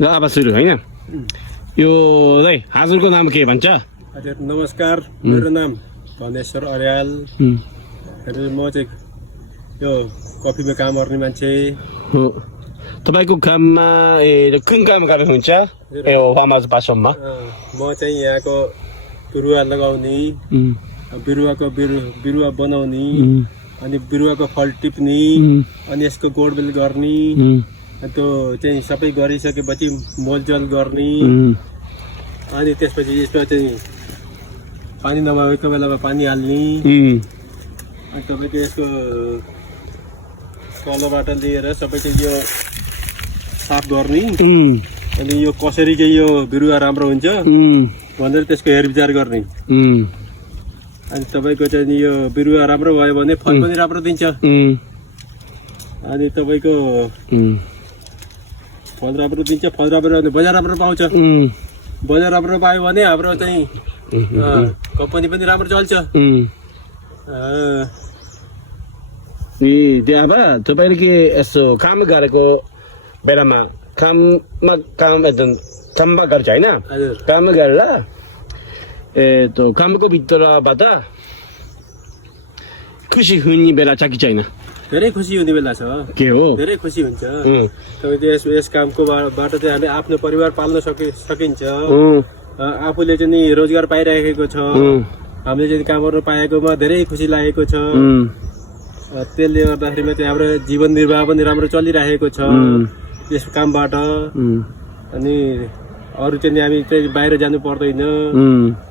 अब सुरु होइन यो हजुरको नाम के भन्छ? हजुर नमस्कार, मेरो नाम धनेश्वर अर्याल। म चाहिँ यो कफीमा काम गर्ने मान्छे हो। तपाईको काममा कुन काम गर्नुहुन्छ यो फार्मर्स पासममा? म चाहिँ यहाँको बिरुवा लगाउने, बिरुवा बनाउने, अनि बिरुवाको फल टिप्ने, अनि यसको गोडमेल गर्ने, त्यो चाहिँ सबै गरिसकेपछि मोलजल गर्ने, अनि त्यसपछि यसमा चाहिँ पानी नभएको बेलामा पानी हाल्ने, अनि तपाईँको यसको तलबाट लिएर सबै चाहिँ यो साफ गर्ने, अनि यो कसरी चाहिँ यो बिरुवा राम्रो हुन्छ भनेर त्यसको हेरविचार गर्ने। अनि तपाईँको चाहिँ यो बिरुवा राम्रो भयो भने फल पनि राम्रो दिन्छ। अनि तपाईँको फल राम्रो दिन्छ, फल राम्रो भने बजार राम्रो पाउँछ। बजार राम्रो पायो भने हाम्रो चाहिँ कम्पनी पनि राम्रो चल्छ। अब तपाईँले के यसो काम गरेको बेलामा काममा गर्छ होइन? काम गरेर कामको भित्रबाट खुसी हुने बेला छ कि छैन? धेरै खुसी हुने बेला छ। के हो? धेरै खुसी हुन्छ। तपाईँको यस कामको बाट चाहिँ हामीले आफ्नो परिवार पाल्न सकिन्छ। आफूले चाहिँ नि रोजगार पाइरहेको छ। हामीले चाहिँ काम गर्न पाएकोमा धेरै खुसी लागेको छ। त्यसले गर्दाखेरिमा चाहिँ हाम्रो जीवन निर्वाह पनि राम्रो चलिरहेको छ यस कामबाट। अनि अरू चाहिँ हामी चाहिँ बाहिर जानु पर्दैन।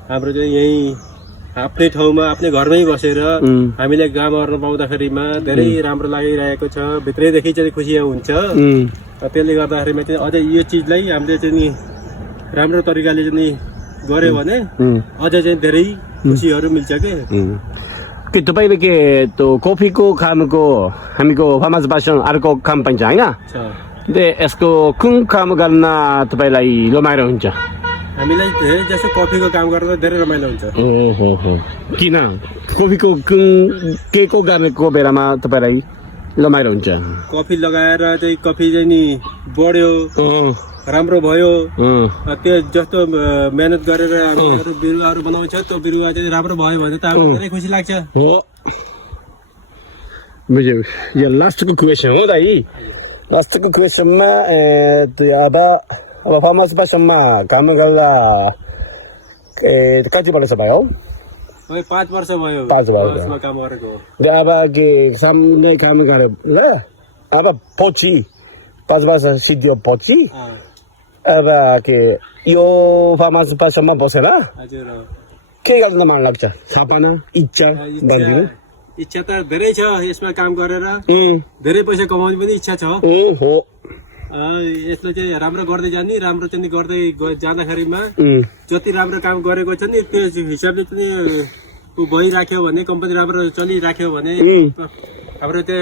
हाम्रो चाहिँ यही आफ्नै ठाउँमा आफ्नै घरमै बसेर हामीलाई काम गर्न पाउँदाखेरिमा धेरै राम्रो लागिरहेको छ। भित्रैदेखि चाहिँ खुसी हुन्छ। त्यसले गर्दाखेरिमा चाहिँ अझै यो चिजलाई हामीले चाहिँ नि राम्रो तरिकाले चाहिँ नि गऱ्यो भने अझै चाहिँ धेरै खुसीहरू मिल्छ के तपाईँले के त्यो कफीको कामको हामीको फार्मर्स पासन अर्को काम पाइन्छ होइन? यसको कुन काम गर्न तपाईँलाई रमाइलो हुन्छ? हामीलाई धेरै जस्तो कफीको काम गर्दा धेरै रमाइलो हुन्छ। ओहो, किन? कफीको कुन के को गर्नेको बेलामा तपाईँलाई रमाइलो हुन्छ? कफी लगाएर चाहिँ कफी चाहिँ नि बढ्यो, राम्रो भयो, त्यो जस्तो मेहनत गरेर हामीहरू बिरुवाहरू बनाउँछ त्यो बिरुवा चाहिँ राम्रो भयो भने त हामीलाई धेरै खुसी लाग्छ। हो, बुझ्यो। यो लास्टको क्वेसन हो दाइ। लास्टको क्वेसनमा अब फार्मर्स पासममा काम गर्दा कति वर्ष भयो? 5 वर्ष भयो। 5 वर्ष काम गरेको। अब के सामने काम गरे ल? अब पछि 5 वर्ष सिद्धियो पछि अब के यो फार्मर्स पासममा बसेर के गर्न मन लाग्छ? सपना, इच्छा भनिदिनु। इच्छा त धेरै छ यसमा काम गरेर। धेरै पैसा कमाउने पनि इच्छा छ। हो, यसले चाहिँ राम्रो गर्दै जाने, राम्रो चाहिँ गर्दै जाँदाखेरिमा जति राम्रो काम गरेको छ नि त्यो हिसाबले पनि भइराख्यो भने, कम्पनी राम्रो चलिराख्यो भने हाम्रो त्यो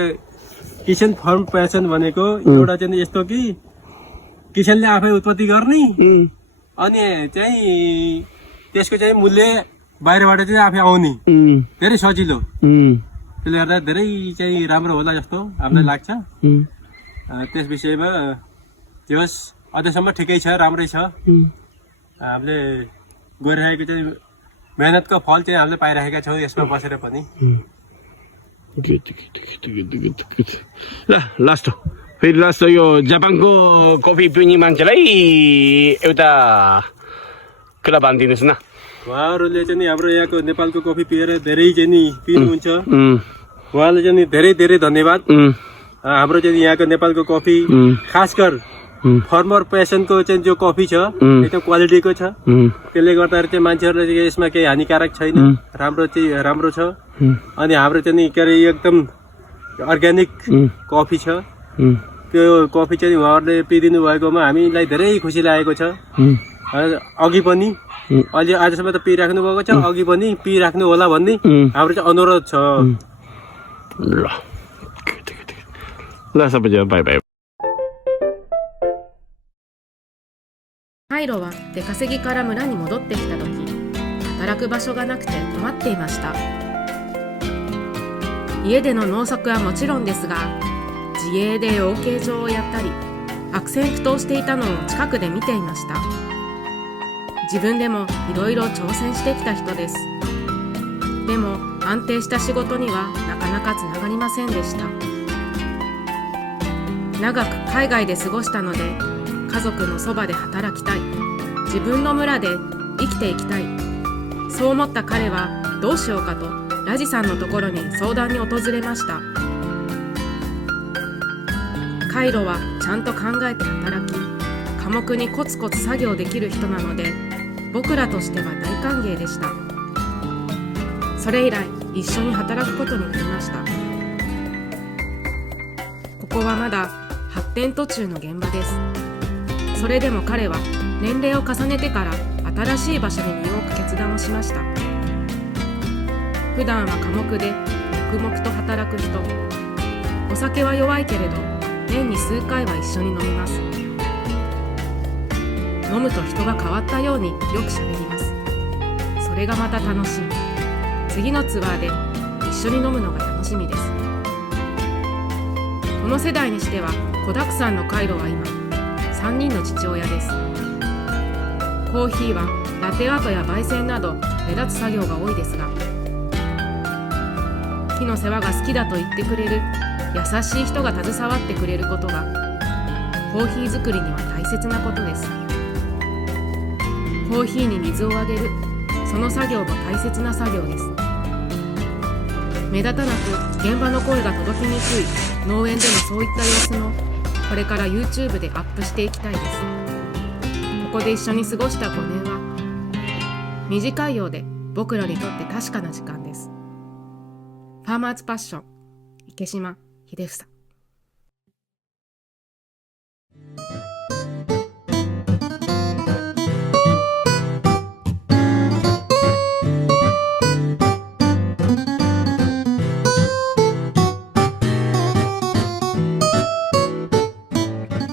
किसान फार्म प्यासन भनेको एउटा चाहिँ यस्तो कि किसानले आफै उत्पत्ति गर्ने अनि चाहिँ त्यसको चाहिँ मूल्य बाहिरबाट चाहिँ आफै आउने, धेरै सजिलो। त्यसले गर्दा धेरै चाहिँ राम्रो होला जस्तो हामीलाई लाग्छ। त्यस विषयमा होस् अझैसम्म ठिकै छ, राम्रै छ। हामीले गरिरहेको चाहिँ मेहनतको फल चाहिँ हामीले पाइरहेका छौँ यसमा बसेर पनि। ल लास्ट फेरि लास्ट यो जापानको कफी पिउने मान्छेलाई एउटा कुरा भनिदिनुहोस् न। उहाँहरूले चाहिँ हाम्रो यहाँको नेपालको कफी पिएर धेरै चाहिँ नि पिनुहुन्छ। उहाँले चाहिँ धेरै धेरै धन्यवाद। हाम्रो चाहिँ यहाँको नेपालको कफी खासकर फार्मर प्यासनको चाहिँ जो कफी छ एकदम क्वालिटीको छ। त्यसले गर्दाखेरि चाहिँ मान्छेहरूले चाहिँ यसमा केही हानिकारक छैन, राम्रो छ। अनि हाम्रो चाहिँ के अरे एकदम अर्ग्यानिक कफी छ। त्यो कफी चाहिँ उहाँहरूले पिइदिनु भएकोमा हामीलाई धेरै खुसी लागेको छ। अघि पनि अहिले आजसम्म त पिइराख्नु भएको छ, अघि पनि पिइराख्नु होला भन्ने हाम्रो चाहिँ अनुरोध छ। ल सबैजना बाई बाई।ハイロは出稼ぎから村に戻ってきた時、働く場所がなくて困っていました。家での農作はもちろんですが、自営で養鶏場をやったり、悪戦苦闘していたのを近くで見ていました。自分でもいろいろ挑戦してきた人です。でも安定した仕事にはなかなかつながりませんでした。長く海外で過ごしたので、家族のそばで働きたい、自分の村で生きていきたい、そう思った彼はどうしようかとラジさんのところに相談に訪れました。カイロはちゃんと考えて働き、寡黙にコツコツ作業できる人なので、僕らとしては大歓迎でした。それ以来一緒に働くことになりました。ここはまだ発展途中の現場です。それでも彼は年齢を重ねてから新しい場所に身を置く決断をしました。普段は寡黙で黙々と働く人。お酒は弱いけれど年に数回は一緒に飲みます。飲むと人が変わったようによくしゃべります。それがまた楽しい。次のツアーで一緒に飲むのが楽しみです。この世代にしては子だくさんのカイロは今3人の父親です。コーヒーはラテアートや焙煎など目立つ作業が多いですが、木の世話が好きだと言ってくれる優しい人が携わってくれることがコーヒー作りには大切なことです。コーヒーに水をあげる、その作業も大切な作業です。目立たなく現場の声が届きにくい農園でのそういった様子もこれから YouTube でアップしていきたいです。ここで一緒に過ごした5年は短いようで僕らにとって確かな時間です。ファーマーズパッション、池島秀房。